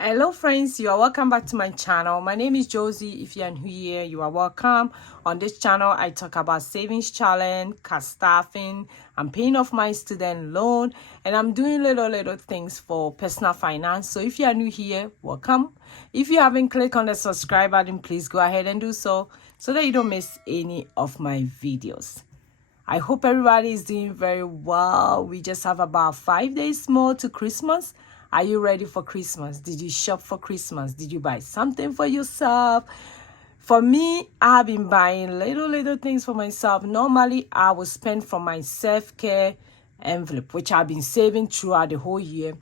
Hello friends, you are welcome back to my channel. My name is Josy. If you are new here, you are welcome. On this channel I talk about savings challenge, cash staffing, I'm paying off my student loan, and I'm doing little things for personal finance. So if you are new here, welcome. If you haven't clicked on the subscribe button, please go ahead and do so that you don't miss any of my videos. I hope everybody is doing very well. We just have about 5 days more to Christmas. Are you ready for Christmas? Did you shop for Christmas? Did you buy something for yourself? For me, I've been buying little things for myself. Normally, I will spend from my self-care envelope, which I've been saving throughout the whole year.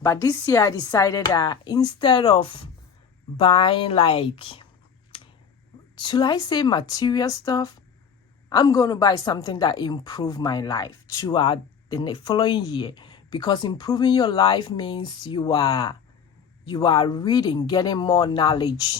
But this year, I decided that instead of buying should I say material stuff? I'm going to buy something that improve my life throughout the following year, because improving your life means you are reading, getting more knowledge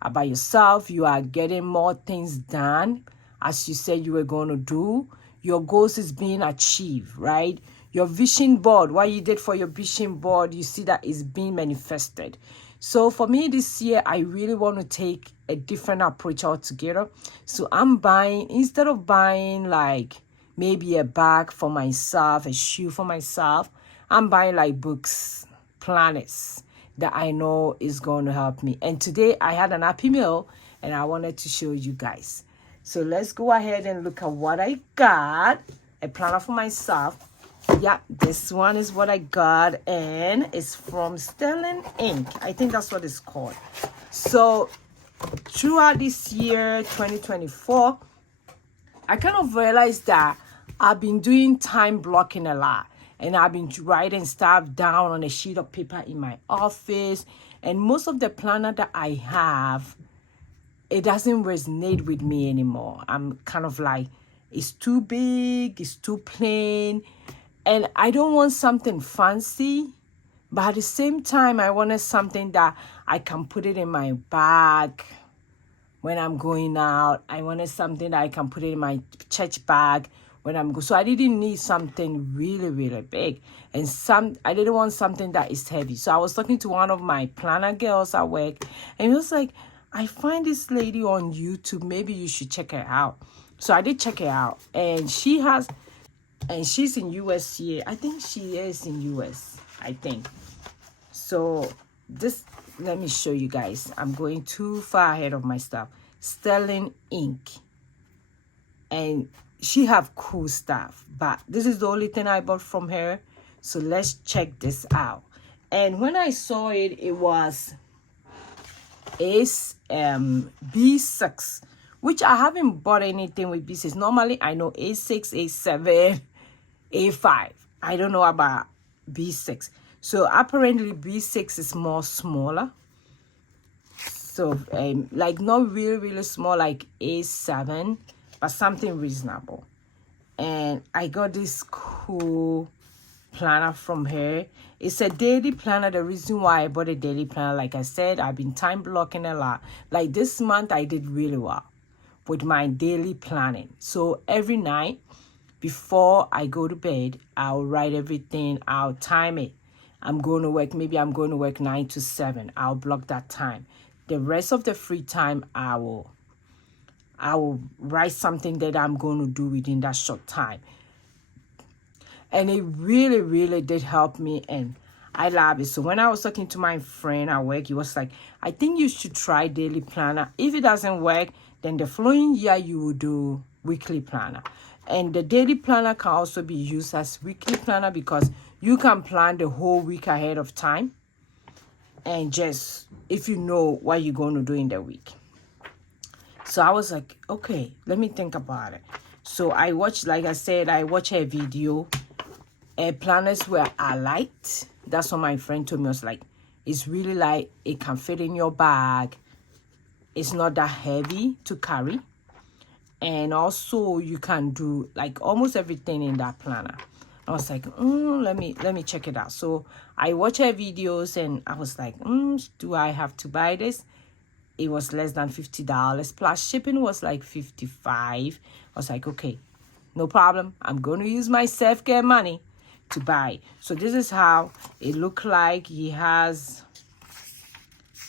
about yourself. You are getting more things done as you said you were going to do. Your goals is being achieved, right? Your vision board, what you did for your vision board, you see that is being manifested. So for me this year, I really want to take a different approach altogether. So I'm buying, instead of buying maybe a bag for myself, a shoe for myself, I'm buying books, planners that I know is going to help me. And today I had an Happymail and I wanted to show you guys. So let's go ahead and look at what I got. A planner for myself. Yeah, this one is what I got, and it's from Sterling Ink. I think that's what it's called. So throughout this year 2024, I kind of realized that I've been doing time blocking a lot, and I've been writing stuff down on a sheet of paper in my office, and most of the planner that I have, it doesn't resonate with me anymore. I'm kind of it's too big, it's too plain, and I don't want something fancy, but at the same time, I wanted something that I can put it in my bag when I'm going out. I wanted something that I can put it in my church bag when I'm going. So I didn't need something really big, and I didn't want something that is heavy. So I was talking to one of my planner girls at work, and it was like, I find this lady on YouTube. Maybe you should check her out. So I did check her out, and she's in US here. I think she is in US, I think. So let me show you guys. I'm going too far ahead of my stuff. Sterling Ink. And she have cool stuff, but this is the only thing I bought from her. So let's check this out. And when I saw it, it was B6, which I haven't bought anything with B6. Normally I know A6, A7, A5. I don't know about B6. So apparently B6 is more smaller. So not really small like A7, but something reasonable. And I got this cool planner from her. It's a daily planner. The reason why I bought a daily planner, like I said, I've been time blocking a lot. Like this month I did really well with my daily planning. So every night before I go to bed, I'll write everything, I'll time it. I'm going to work, maybe I'm going to work 9 to 7. I'll block that time. The rest of the free time, I will write something that I'm going to do within that short time. And it really did help me, and I love it. So when I was talking to my friend at work, he was like, I think you should try daily planner. If it doesn't work, then the following year you will do weekly planner. And the daily planner can also be used as weekly planner, because you can plan the whole week ahead of time, and just if you know what you're going to do in the week. So I was like, okay, let me think about it. So I watched, like I said, I watched a video, planners where I liked. That's what my friend told me. I was like, it's really light. It can fit in your bag. It's not that heavy to carry. And also you can do almost everything in that planner. I was like, let me check it out. So I watched her videos and I was like, do I have to buy this? It was less than $50 plus shipping was like $55. I was like, okay, no problem. I'm going to use my self-care money to buy. So this is how it looked like. He has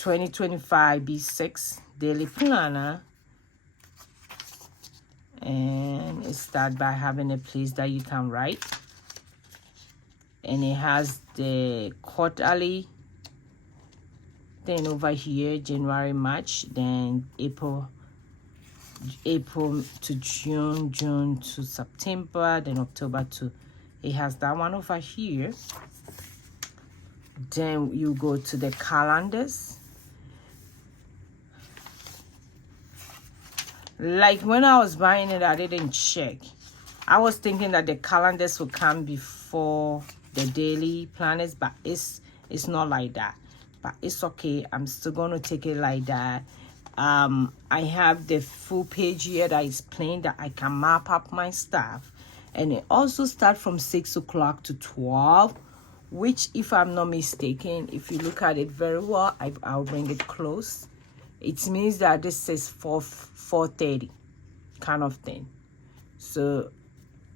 2025 B6 daily planner, and it starts by having a place that you can write, and it has the quarterly thing over here, January, March, then April to June, June to September, then October to, it has that one over here. Then you go to the calendars. Like when I was buying it, I didn't check. I was thinking that the calendars would come before the daily planners, but it's not like that. But it's okay. I'm still gonna take it like that. I have the full page here that is plain, that I can map up my stuff, and it also starts from 6 o'clock to 12, which, if I'm not mistaken, if you look at it very well, I'll bring it close. It means that this is 4:30 kind of thing. So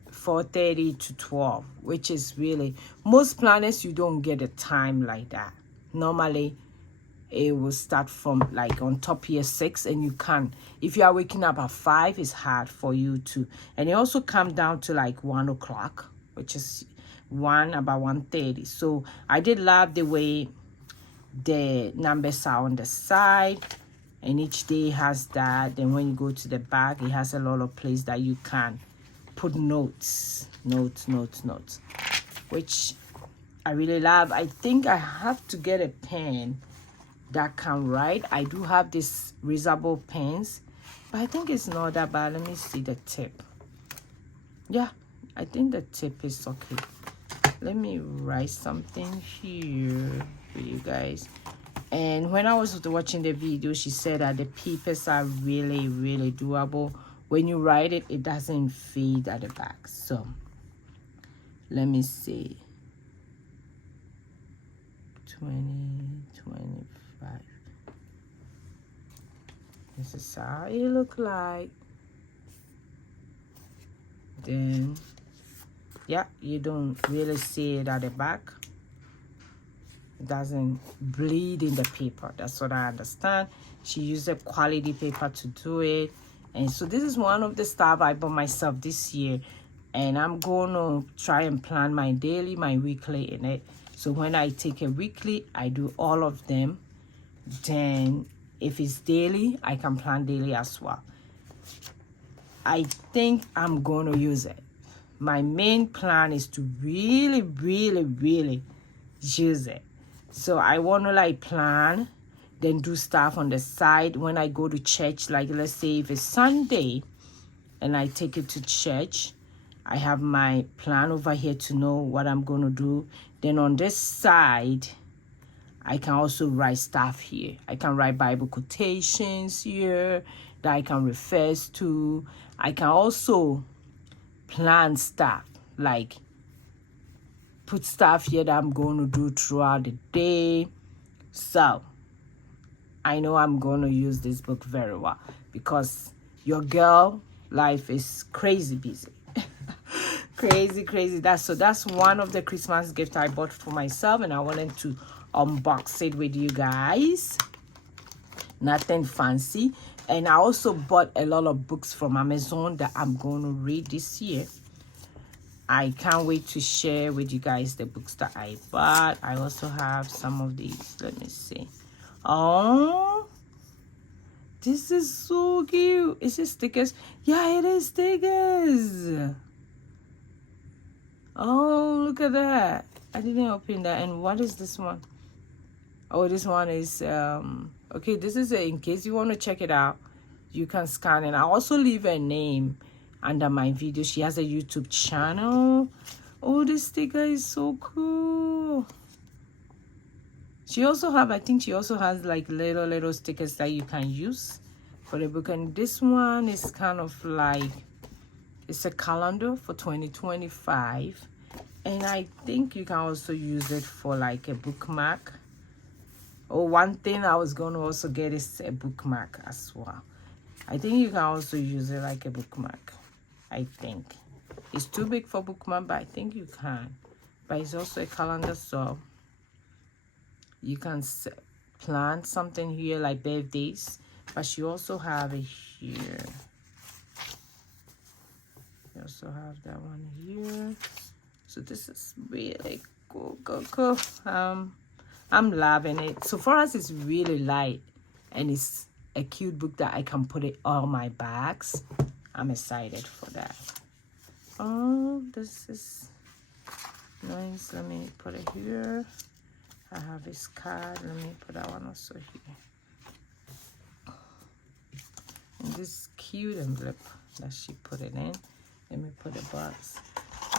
4:30 to 12, which is really, most planners you don't get a time like that. Normally it will start from like on top here 6, and you can, if you are waking up at 5, it's hard for you to, and it also come down to like 1 o'clock, which is about 1:30. So I did love the way the numbers are on the side, and each day has that. Then when you go to the back, it has a lot of place that you can put notes, which I really love. I think I have to get a pen that can write. I do have this reusable pens, but I think it's not that bad. Let me see the tip. Yeah, I think the tip is okay. Let me write something here for you guys. And when I was watching the video, she said that the papers are really, really doable. When you write it, it doesn't fade at the back. So let me see. 2025. This is how it look like. Then yeah, you don't really see it at the back. It doesn't bleed in the paper. That's what I understand. She used a quality paper to do it. And so this is one of the stuff I bought myself this year, and I'm going to try and plan my daily, my weekly in it. So when I take a weekly, I do all of them. Then if it's daily, I can plan daily as well. I think I'm going to use it. My main plan is to really, really, really use it. So I want to like plan, then do stuff on the side when I go to church. Like let's say if it's Sunday and I take it to church, I have my plan over here to know what I'm going to do. Then on this side, I can also write stuff here. I can write Bible quotations here that I can refer to. I can also plan stuff, like put stuff here that I'm going to do throughout the day. So I know I'm going to use this book very well, because your girl life is crazy busy. crazy. That's one of the Christmas gifts I bought for myself, and I wanted to unbox it with you guys. Nothing fancy. And I also bought a lot of books from Amazon that I'm going to read this year. I can't wait to share with you guys the books that I bought. I also have some of these. Let me see. Oh, this is so cute. Is it stickers? Yeah, it is stickers. Oh, look at that. I didn't open that. And what is this one? Oh, this one is okay, this is in case you want to check it out, you can scan it. I also leave a name under my video. She has a YouTube channel. Oh, this sticker is so cool. She also have, I think she also has like little stickers that you can use for the book. And this one is kind of like, it's a calendar for 2025. And I think you can also use it for like a bookmark. Oh, one thing I was going to also get is a bookmark as well. I think you can also use it like a bookmark. I think it's too big for bookmark, but I think you can. But it's also a calendar, so you can plan something here like birthdays, but she also have it here. You also have that one here. So this is really cool. I'm loving it. So for us, it's really light, and it's a cute book that I can put it on my bags. I'm excited for that. Oh, this is nice. Let me put it here. I have his card. Let me put that one also here. And this cute envelope that she put it in. Let me put the box.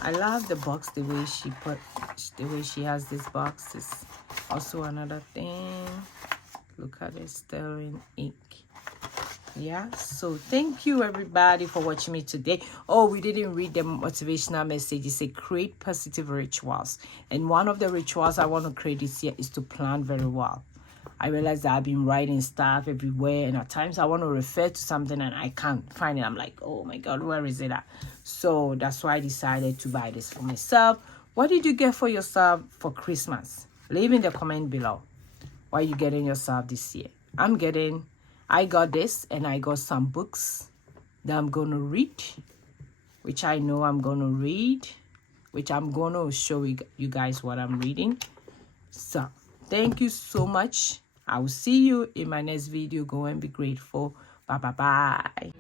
I love the box, the way she has this box. Is also another thing. Look at it, stirring ink. Yeah, so thank you everybody for watching me today. Oh, we didn't read the motivational message. It said create positive rituals, and one of the rituals I want to create this year is to plan very well. I realized that I've been writing stuff everywhere, and at times I want to refer to something and I can't find it. I'm like, oh my god, where is it at? So that's why I decided to buy this for myself. What did you get for yourself for Christmas? Leave in the comment below what you getting yourself this year. I got this, and I got some books that I'm going to read, which I know I'm going to read, which I'm going to show you guys what I'm reading. So thank you so much. I will see you in my next video. Go and be grateful. Bye.